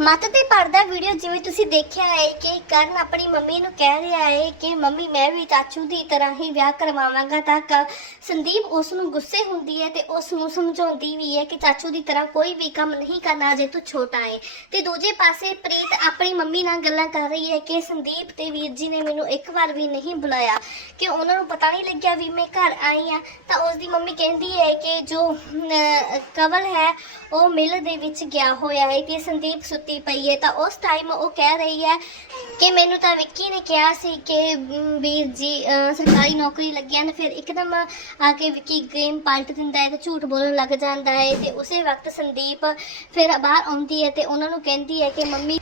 ਮੱਤ ਤੇ ਪੜਦਾ ਵੀਡੀਓ ਜਿਵੇਂ ਤੁਸੀਂ ਦੇਖਿਆ ਹੈ ਕਿ ਕਰਨ ਆਪਣੀ ਮੰਮੀ ਨੂੰ ਕਹਿ ਰਿਹਾ ਹੈ ਕਿ ਮੰਮੀ, ਮੈਂ ਵੀ ਚਾਚੂ ਦੀ ਤਰ੍ਹਾਂ ਹੀ ਵਿਆਹ ਕਰਵਾਵਾਂਗਾ ਤਾਂ ਕ- ਸੰਦੀਪ ਉਸ ਨੂੰ ਗੁੱਸੇ ਹੁੰਦੀ ਹੈ ਤੇ ਉਸ ਨੂੰ ਸਮਝਾਉਂਦੀ ਵੀ ਹੈ ਕਿ ਚਾਚੂ ਦੀ ਤਰ੍ਹਾਂ ਕੋਈ ਵੀ ਕੰਮ ਨਹੀਂ ਕਰਨਾ ਜੇ ਤੂੰ ਛੋਟਾ ਹੈ। ਤੇ ਦੂਜੇ ਪਾਸੇ ਪ੍ਰੀਤ ਆਪਣੀ ਮੰਮੀ ਨਾਲ ਗੱਲਾਂ ਕਰ ਰਹੀ ਹੈ ਕਿ ਸੰਦੀਪ ਤੇ ਵੀਰ ਜੀ ਨੇ ਮੈਨੂੰ ਇੱਕ ਵਾਰ ਵੀ ਨਹੀਂ ਬੁਲਾਇਆ। ਕਿ ਉਹਨਾਂ ਨੂੰ ਪਤਾ ਨਹੀਂ ਲੱਗਿਆ ਵੀ ਮੈਂ ਘਰ ਆਈ ਆ ਤਾਂ ਉਸ ਦੀ ਮੰਮੀ ਕਹਿੰਦੀ ਹੈ ਕਿ ਜੋ ਕਵਲ ਹੈ, ਉਹ ਮਿਲ ਦੇ ਵਿੱਚ ਗਿਆ ਹੋਇਆ ਹੈ ਤੇ ਸੰਦੀਪ ਸੁੱਤੀ ਪਈ ਹੈ ਤਾਂ ਉਸ ਟਾਈਮ ਉਹ ਕਹਿ ਰਹੀ ਹੈ ਕਿ ਮੈਨੂੰ ਤਾਂ ਵਿੱਕੀ ਨੇ ਕਿਹਾ ਸੀ ਕਿ ਮ, ਵੀਰ ਜੀ ਅਹ, ਸਰਕਾਰੀ ਨੌਕਰੀ ਲੱਗਿਆ ਨੇ ਫਿਰ ਇੱਕਦਮ ਆ ਕੇ ਵਿੱਕੀ ਗੇਮ ਪਲਟ ਦਿੰਦਾ ਹੈ ਤੇ ਝੂਠ ਬੋਲਣ ਲੱਗ ਜਾਂਦਾ ਹੈ ਤੇ ਉਸੇ ਵਕਤ ਸੰਦੀਪ ਫਿਰ ਬਾਹਰ ਆਉਂਦੀ ਹੈ ਤੇ ਉਹਨਾਂ ਨੂੰ ਕਹਿੰਦੀ ਹੈ ਕਿ ਮੰਮੀ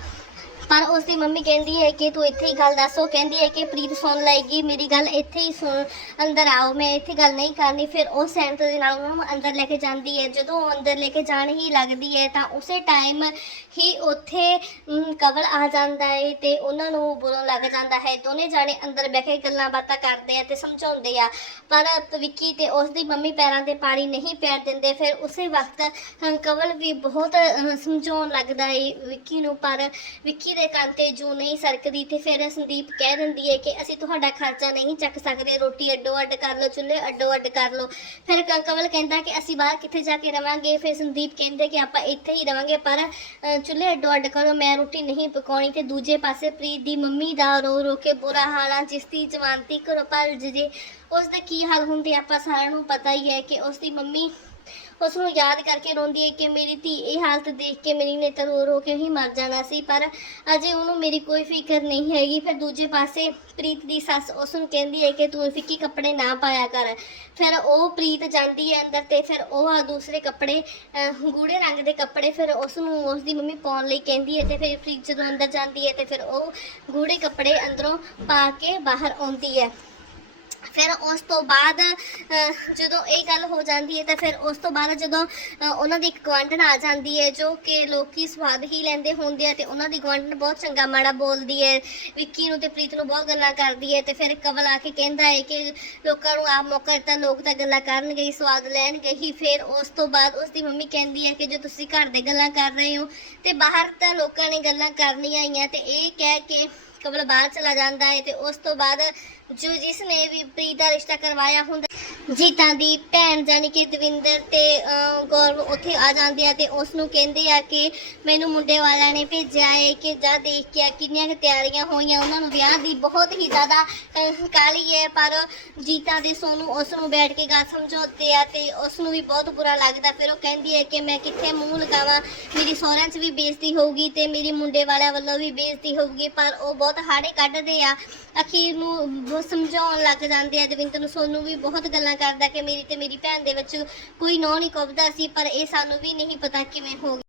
ਪਰ ਉਸ ਦੀ ਮੰਮੀ ਕਹਿੰਦੀ ਹੈ ਕਿ ਤੂੰ ਇੱਥੇ ਹੀ ਗੱਲ ਦੱਸੋ। ਕਹਿੰਦੀ ਹੈ ਕਿ ਪ੍ਰੀਤ ਸੁਣ ਲਏਗੀ ਮੇਰੀ ਗੱਲ ਇੱਥੇ ਹੀ ਸੁਣ, ਅੰਦਰ ਆਓ, ਮੈਂ ਇੱਥੇ ਗੱਲ ਨਹੀਂ ਕਰਨੀ। ਫਿਰ ਉਹ ਸੈਂਟ ਦੇ ਨਾਲ ਉਹਨਾਂ ਨੂੰ ਅੰਦਰ ਲੈ ਕੇ ਜਾਂਦੀ ਹੈ। ਜਦੋਂ ਉਹ ਅੰਦਰ ਲੈ ਕੇ ਜਾਣ ਹੀ ਲੱਗਦੀ ਹੈ, ਤਾਂ ਉਸੇ ਟਾਈਮ ਹੀ ਉੱਥੇ ਕਵਲ ਆ ਜਾਂਦਾ ਹੈ ਤੇ ਉਹਨਾਂ ਨੂੰ ਬੋਲਣ ਲੱਗ ਜਾਂਦਾ ਹੈ। ਦੋਨੇ ਜਾਣੇ ਅੰਦਰ ਬਹਿ ਕੇ ਗੱਲਾਂ ਬਾਤਾਂ ਕਰਦੇ ਆ ਤੇ ਸਮਝਾਉਂਦੇ ਆ। ਪਰ ਵਿੱਕੀ ਤੇ ਉਸ ਦੀ ਮੰਮੀ ਪੈਰਾਂ ਤੇ ਪਾਣੀ ਨਹੀਂ ਪੈਣ ਦਿੰਦੇ। ਫਿਰ ਉਸੇ ਵਕਤ ਕਵਲ ਵੀ ਬਹੁਤ ਸਮਝਾਉਣ ਲੱਗਦਾ ਹੈ ਵਿੱਕੀ ਨੂੰ। ਪਰ ਵਿੱਕੀ ਦੇ ਕੰਨ ਤੇ ਜੂ ਨਹੀਂ ਸਰਕਦੀ ਤੇ ਫਿਰ ਸੰਦੀਪ ਕਹਿ ਦਿੰਦੀ ਹੈ ਕਿ ਅਸੀਂ ਤੁਹਾਡਾ ਖਰਚਾ ਨਹੀਂ ਚੱਕ ਸਕਦੇ, ਰੋਟੀ ਅੱਡੋ ਅੱਡ ਕਰ ਲਓ, ਚੁੱਲ੍ਹੇ ਅੱਡੋ ਅੱਡ ਕਰ ਲਓ। ਫਿਰ ਕ- ਕਹਿੰਦਾ ਕਿ ਅਸੀਂ ਬਾਹਰ ਕਿੱਥੇ ਜਾ ਕੇ ਰਵਾਂਗੇ? ਫਿਰ ਸੰਦੀਪ ਕਹਿੰਦੇ ਕਿ ਆਪਾਂ ਇੱਥੇ ਹੀ ਰਵਾਂਗੇ, ਪਰ ਚੁੱਲ੍ਹੇ ਅੱਡੋ ਅੱਡ ਕਰੋ, ਮੈਂ ਰੋਟੀ ਨਹੀਂ ਪਕਾਉਣੀ। ਤੇ ਦੂਜੇ ਪਾਸੇ ਪ੍ਰੀਤ ਦੀ ਮੰਮੀ ਦਾ ਰੋ ਰੋ ਕੇ ਬੁਰਾ ਹਾਲ ਆ, ਜਿਸ ਦੀ ਜਵਾਨਤੀ ਘਰੋਂ ਭੱਜ ਜੇ। ਉਸ ਦਾ ਕੀ ਹਾਲ ਹੁੰਦੇ ਆਪਾਂ ਸਾਰਿਆਂ ਨੂੰ ਪਤਾ ਹੀ ਹੈ ਕਿ ਉਸ ਦੀ ਮੰਮੀ ਉਸ ਨੂੰ ਯਾਦ ਕਰਕੇ ਰੋਂਦੀ ਹੈ ਕਿ ਮੇਰੀ ਧੀ ਇਹ ਹਾਲਤ ਦੇਖ ਕੇ ਮੇਰੀ ਨੇ ਤਾਂ ਰੋ ਰੋ ਕੇ ਹੀ ਮਰ ਜਾਣਾ ਸੀ ਪਰ ਅਜੇ ਉਹਨੂੰ ਮੇਰੀ ਕੋਈ ਫਿਕਰ ਨਹੀਂ ਹੈਗੀ। ਫਿਰ ਦੂਜੇ ਪਾਸੇ ਪ੍ਰੀਤ ਦੀ ਸੱਸ ਉਸ ਨੂੰ ਕਹਿੰਦੀ ਹੈ ਕਿ ਤੂੰ ਫਿੱਕੀ ਕੱਪੜੇ ਨਾ ਪਾਇਆ ਕਰ। ਫਿਰ ਉਹ ਪ੍ਰੀਤ ਜਾਂਦੀ ਹੈ ਅੰਦਰ ਤੇ ਫਿਰ ਉਹ ਆ ਦੂਸਰੇ ਕੱਪੜੇ ਅਹ, ਗੂੜੇ ਰੰਗ ਦੇ ਕੱਪੜੇ ਫਿਰ ਉਸ ਨੂੰ ਉਸ ਦੀ ਮੰਮੀ ਪਾਉਣ ਲਈ ਕਹਿੰਦੀ ਹੈ ਤੇ ਫਿਰ ਪ੍ਰੀਤ ਜਦੋਂ ਅੰਦਰ ਜਾਂਦੀ ਹੈ ਤੇ ਫਿਰ ਉਹ ਗੂੜੇ ਕੱਪੜੇ ਅੰਦਰੋਂ ਪਾ ਕੇ ਬਾਹਰ ਆਉਂਦੀ ਹੈ। ਫਿਰ ਉਸ ਤੋਂ ਬਾਅਦ ਜਦੋਂ ਇਹ ਗੱਲ ਹੋ ਜਾਂਦੀ ਹੈ ਤਾਂ ਫਿਰ ਉਸ ਤੋਂ ਬਾਅਦ ਜਦੋਂ ਉਹਨਾਂ ਦੀ ਇੱਕ ਗੁਆਂਢਣ ਆ ਜਾਂਦੀ ਹੈ, ਜੋ ਕਿ ਲੋਕੀ ਸਵਾਦ ਹੀ ਲੈਂਦੇ ਹੁੰਦੇ ਆ ਤੇ ਉਹਨਾਂ ਦੀ ਗੁਆਂਢਣ ਬਹੁਤ ਚੰਗਾ ਮਾੜਾ ਬੋਲਦੀ ਹੈ, ਵਿੱਕੀ ਨੂੰ ਤੇ ਪ੍ਰੀਤ ਨੂੰ ਬਹੁਤ ਗੱਲਾਂ ਕਰਦੀ ਹੈ ਤੇ ਫਿਰ ਕਵਲ ਆ ਕੇ ਕਹਿੰਦਾ ਹੈ ਕਿ ਲੋਕਾਂ ਨੂੰ ਆਪ ਮੌਕਾ ਦਿੱਤਾ, ਲੋਕ ਤਾਂ ਗੱਲਾਂ ਕਰਨਗੇ ਹੀ, ਸਵਾਦ ਲੈਣਗੇ ਹੀ, ਫਿਰ ਉਸ ਤੋਂ ਬਾਅਦ ਉਸ ਦੀ ਮੰਮੀ ਕਹਿੰਦੀ ਹੈ ਕਿ ਜੋ ਤੁਸੀਂ ਘਰ ਦੇ ਗੱਲਾਂ ਕਰ ਰਹੇ ਹੋ ਤੇ ਬਾਹਰ ਤਾਂ ਲੋਕਾਂ ਨੇ ਗੱਲਾਂ ਕਰਨੀਆਂ ਹੀ ਆ ਤੇ ਇਹ ਕਹਿ ਕੇ ਕਬਲ ਬਾਹਰ ਚਲਾ ਜਾਂਦਾ ਹੈ ਤੇ ਉਸ ਤੋਂ ਬਾਅਦ ਜੋ ਜਿਸ ਨੇ ਵੀ ਪ੍ਰੀਤ ਦਾ ਰਿਸ਼ਤਾ ਕਰਵਾਇਆ ਹੁੰਦਾ ਜੀਤਾਂ ਦੀ ਭੈਣ ਜਾਨੀ ਕਿ ਦਵਿੰਦਰ ਤੇ ਗੌਰਵ ਉੱਥੇ ਆ ਜਾਂਦੇ ਆ ਤੇ ਉਸ ਨੂੰ ਕਹਿੰਦੇ ਆ ਕਿ ਮੈਨੂੰ ਮੁੰਡੇ ਵਾਲਿਆਂ ਨੇ ਭੇਜਿਆ ਹੈ ਕਿ ਜਾ ਦੇਖ ਕੇ ਆ ਕਿੰਨੀਆਂ ਕੁ ਤਿਆਰੀਆਂ ਹੋਈਆਂ ਉਹਨਾਂ ਨੂੰ ਵਿਆਹ ਦੀ ਬਹੁਤ ਹੀ ਜ਼ਿਆਦਾ ਅਹ, ਕਾਹਲੀ ਹੈ ਪਰ ਜੀਤਾਂ ਦੇ ਸੋਨੂੰ ਉਸ ਨੂੰ ਬੈਠ ਕੇ ਗੱਲ ਸਮਝਾਉਂਦੇ ਆ ਤੇ ਉਸ ਨੂੰ ਵੀ ਬਹੁਤ ਬੁਰਾ ਲੱਗਦਾ ਫਿਰ ਉਹ ਕਹਿੰਦੀ ਹੈ ਕਿ ਮੈਂ ਕਿੱਥੇ ਮੂੰਹ ਲਗਾਵਾਂ ਮੇਰੀ ਸਹੁਰਿਆਂ 'ਚ ਵੀ ਬੇਇੱਜ਼ਤੀ ਹੋਊਗੀ ਤੇ ਮੇਰੀ ਮੁੰਡੇ ਵਾਲਿਆਂ ਵੱਲੋਂ ਵੀ ਬੇਇੱਜ਼ਤੀ ਹੋਊਗੀ ਪਰ ਉਹ ਬਹੁਤ ਬਹੁਤ ਹਾੜੇ ਕੱਢਦੇ ਆ। ਅਖੀਰ ਨੂੰ ਸਮਝਾਉਣ ਲੱਗ ਜਾਂਦੇ ਆ ਦਵਿੰਦਰ ਨੂੰ। ਸੋਨੂੰ ਵੀ ਬਹੁਤ ਗੱਲਾਂ ਕਰਦਾ ਕਿ ਮੇਰੀ ਤੇ ਮੇਰੀ ਭੈਣ ਦੇ ਵਿੱਚ ਕੋਈ ਨੌ ਨਹੀਂ ਕੁੱਬਦਾ ਸੀ, ਪਰ ਇਹ ਸਾਨੂੰ ਵੀ ਨਹੀਂ ਪਤਾ ਕਿਵੇਂ ਹੋ ਗਿਆ